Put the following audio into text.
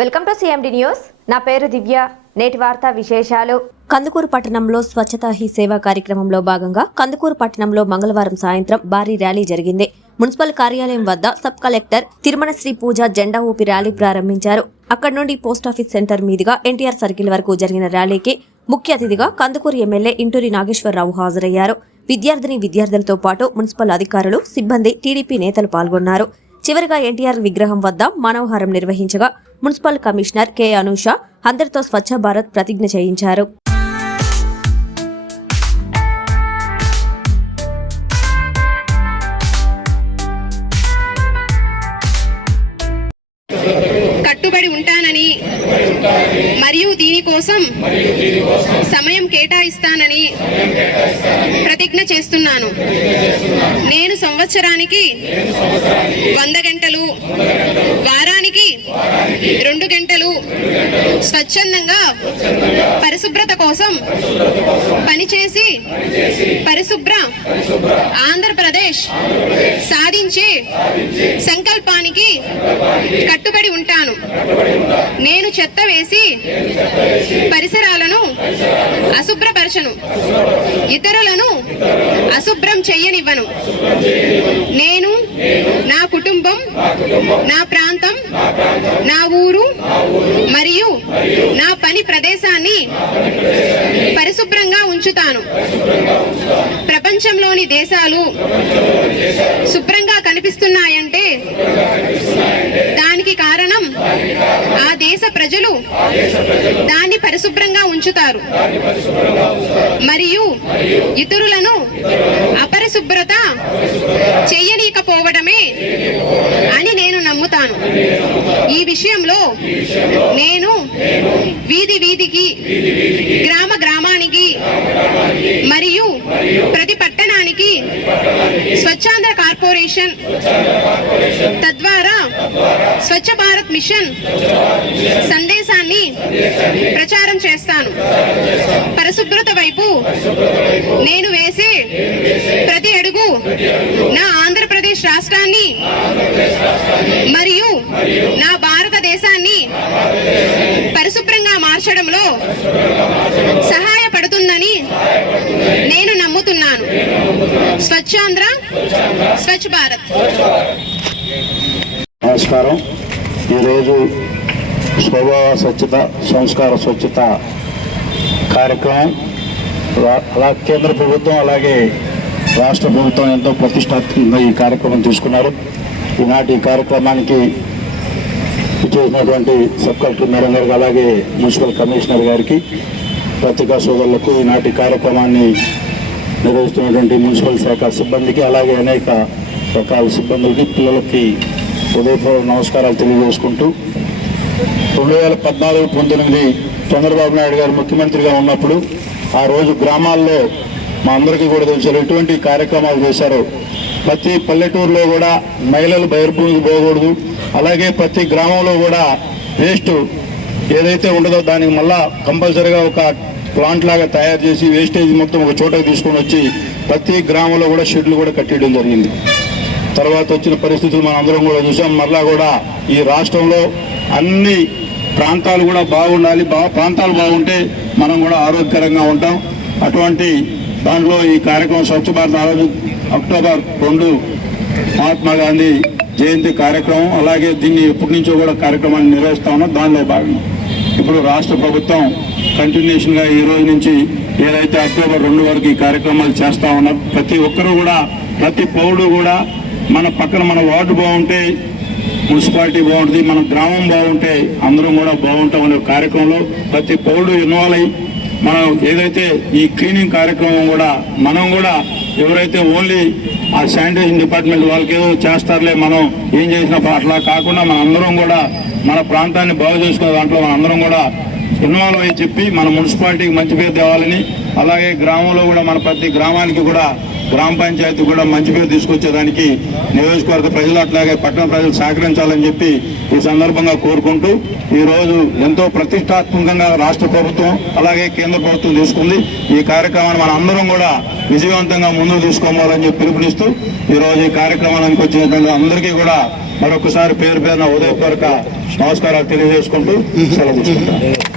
Welcome to CMD news నా పేరు దివ్య. నేటి వార్తా విశేషాలు. కందుకూరు పట్టణంలో స్వచ్ఛతా హీ సేవా కార్యక్రమంలో భాగంగా కందుకూరు పట్టణంలో మంగళవారం సాయంత్రం భారీ ర్యాలీ జరిగింది. మున్సిపల్ కార్యాలయం వద్ద సబ్ కలెక్టర్ తిరుమల శ్రీ పూజ జెండా ఊపి ర్యాలీ ప్రారంభించారు. అక్కడి నుండి పోస్టాఫీస్ సెంటర్ మీదుగా ఎన్టీఆర్ సర్కిల్ వరకు జరిగిన ర్యాలీకి ముఖ్య అతిథిగా కందుకూరు ఎమ్మెల్యే ఇంటూరి నాగేశ్వరరావు హాజరయ్యారు. విద్యార్థిని విద్యార్థులతో పాటు మున్సిపల్ అధికారులు సిబ్బంది టీడీపీ నేతలు పాల్గొన్నారు. చివరిగా ఎన్టీఆర్ విగ్రహం వద్ద మానవహారం నిర్వహించగా మున్సిపల్ కమిషనర్ కె అనూష అందరితో స్వచ్ఛ భారత్ ప్రతిజ్ఞ చేయించారు. కట్టుబడి ఉంటానని మరియు దీనికోసం సమయం కేటాయిస్తానని ప్రతిజ్ఞ చేస్తున్నాను. నేను సంవత్సరానికి వంద గంటలు వారానికి రెండు గంటలు స్వచ్ఛందంగా పరిశుభ్రత కోసం పనిచేసి పరిశుభ్ర ఆంధ్రప్రదేశ్ సాధించే సంకల్పానికి కట్టుబడి ఉంటాను. నేను చెత్త వేసి పరిసరాలను అశుభ్రపరచను. ఇతరులను అశుభ్రం చెయ్యనివ్వను నేను నా కుటుంబం నా ప్రాంతం నా ఊరు మరియు నా పని ప్రదేశాన్ని పరిశుభ్రంగా ఉంచుతాను. ప్రపంచంలోని దేశాలు శుభ్రంగా కనిపిస్తున్నాయంటే దానికి కారణం ఆ దేశ ప్రజలు దాన్ని పరిశుభ్రంగా ఉంచుతారు. మరియు ఇతరులను అపరిశుభ్రత చేయనీకపోవడమే అని నేను నమ్ముతాను. ఈ విషయంలో నేను వీధి వీధికి గ్రామ గ్రామానికి మరియు ప్రతి పట్టణానికి స్వచ్ఛాంద కార్పొరేషన్ తద్వారా స్వచ్ఛ భారత్ మిషన్ సందేశాన్ని ప్రచారం చేస్తాను. పరిశుభ్రత వైపు నేను వేసే ప్రతి అడుగు నా ఆంధ్రప్రదేశ్ రాష్ట్రాన్ని మరియు నా భారతదేశాన్ని పరిశుభ్రంగా మార్చడంలో సహాయపడుతుందని నేను నమ్ముతున్నాను. స్వచ్ఛాంధ్ర స్వచ్ఛ భారత్. నమస్కారం. ఈరోజు స్వభావ స్వచ్ఛత సంస్కార స్వచ్ఛత కార్యక్రమం. రా- అలా కేంద్ర ప్రభుత్వం అలాగే రాష్ట్ర ప్రభుత్వం ఎంతో ప్రతిష్టాత్మకంగా ఈ కార్యక్రమం తీసుకున్నారు. ఈనాటి కార్యక్రమానికి చేసినటువంటి సబ్ కలెక్టర్ మేడం గారికి అలాగే మున్సిపల్ కమిషనర్ గారికి పత్రికా సోదరులకు ఈనాటి కార్యక్రమాన్ని నిర్వహిస్తున్నటువంటి మున్సిపల్ శాఖ సిబ్బందికి అలాగే అనేక రకాల సిబ్బందులకి పిల్లలకి ఉదయపూర్వక నమస్కారాలు తెలియజేసుకుంటూ రెండు వేల పద్నాలుగు పంతొమ్మిది చంద్రబాబు నాయుడు గారు ముఖ్యమంత్రిగా ఉన్నప్పుడు ఆ రోజు గ్రామాల్లో మా అందరికీ కూడా తెలుసు ఎటువంటి కార్యక్రమాలు చేశారో. ప్రతి పల్లెటూరులో కూడా మహిళలు బహిర్భూమికి పోకూడదు. అలాగే ప్రతి గ్రామంలో కూడా వేస్ట్ ఏదైతే ఉండదో దానికి మళ్ళా కంపల్సరీగా ఒక ప్లాంట్ లాగా తయారు చేసి వేస్టేజ్ మొత్తం ఒక చోటకి తీసుకొని వచ్చి ప్రతి గ్రామంలో కూడా షెడ్లు కూడా కట్టేయడం జరిగింది. తర్వాత వచ్చిన పరిస్థితులు మనం అందరం కూడా చూసాం. మరలా కూడా ఈ రాష్ట్రంలో అన్ని ప్రాంతాలు కూడా బాగుండాలి. బా ప్రాంతాలు బాగుంటే మనం కూడా ఆరోగ్యకరంగా ఉంటాం. అటువంటి దాంట్లో ఈ కార్యక్రమం స్వచ్ఛ భారత్ ఆ రోజు అక్టోబర్ రెండు మహాత్మా గాంధీ జయంతి కార్యక్రమం అలాగే దీన్ని ఎప్పటి నుంచో కూడా కార్యక్రమాన్ని నిర్వహిస్తా ఉన్నాం. దానిలో భాగంగా. ఇప్పుడు రాష్ట్ర ప్రభుత్వం కంటిన్యూషన్గా ఈ రోజు నుంచి ఏదైతే అక్టోబర్ రెండు వరకు ఈ కార్యక్రమాలు చేస్తూ ఉన్నారు ప్రతి ఒక్కరూ కూడా ప్రతి పౌరుడు కూడా మన పక్కన మన వార్డు బాగుంటే మున్సిపాలిటీ బాగుంటుంది మన గ్రామం బాగుంటే అందరం కూడా బాగుంటాం అనే కార్యక్రమంలో ప్రతి పౌరుడు ఇన్వాల్వ్ అయ్యి మనం ఏదైతే ఈ క్లీనింగ్ కార్యక్రమం కూడా మనం కూడా ఎవరైతే ఓన్లీ ఆ శానిటేషన్ డిపార్ట్మెంట్ వాళ్ళకి ఏదో చేస్తారులే మనం ఏం చేసినా అట్లా కాకుండా మన అందరం కూడా మన ప్రాంతాన్ని బాగు చేసుకునే దాంట్లో మన అందరం కూడా ఇన్వాల్వ్ అయ్యి చెప్పి మన మున్సిపాలిటీకి మంచి పేరు తేవాలని అలాగే గ్రామంలో కూడా మన ప్రతి గ్రామానికి కూడా గ్రామ పంచాయతీ కూడా మంచి పేరు తీసుకొచ్చేదానికి నియోజకవర్గ ప్రజలు అట్లాగే పట్టణ ప్రజలు సహకరించాలని చెప్పి ఈ సందర్భంగా కోరుకుంటూ ఈరోజు ఎంతో ప్రతిష్టాత్మకంగా రాష్ట్ర ప్రభుత్వం అలాగే కేంద్ర ప్రభుత్వం తీసుకుంది. ఈ కార్యక్రమాన్ని మన అందరం కూడా విజయవంతంగా ముందుకు తీసుకోవాలని చెప్పి పిలుపునిస్తూ ఈరోజు ఈ కార్యక్రమానికి వచ్చిన అందరికీ కూడా మరొకసారి పేరు పేరున ఉదయపూర్వక నమస్కారాలు తెలియజేసుకుంటూ సెలవు తీసుకుంటాను